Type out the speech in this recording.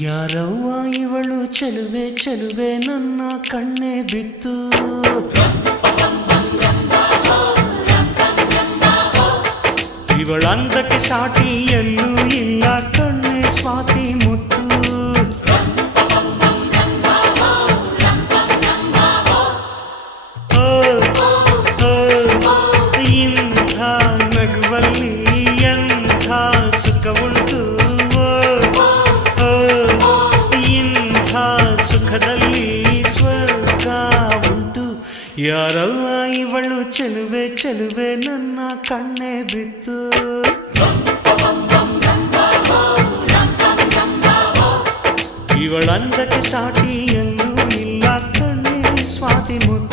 ಯಾರವ್ವ ಇವಳು ಚೆಲುವೆ ಚೆಲುವೆ ನನ್ನ ಕಣ್ಣೆ ಬಿತ್ತು ಇವಳಂದಕ್ಕೆ ಸಾಟಿ ಎಲ್ಲೂ ಇಲ್ಲ ಕಣ್ಣೆ ಸ್ವಾತಿ ಮುತ್ತು ಇಂಥ ನಗುವಲ್ಲಿ ಎಂಥ ಸುಖವುಂಟು ಸುಖದಲ್ಲಿ ಸ್ವರ್ಗ ಉಂಟು ಯಾರವ್ವ ಇವಳು ಚೆಲುವೆ ಚೆಲುವೆ ನನ್ನ ಕಣ್ಣೆ ಬಿತ್ತು ಇವಳಂದಕ್ಕೆ ಸಾಟಿ ಎಲ್ಲೂ ಇಲ್ಲ ಕಣ್ಣೆ ಸ್ವಾತಿ ಮುತ್ತು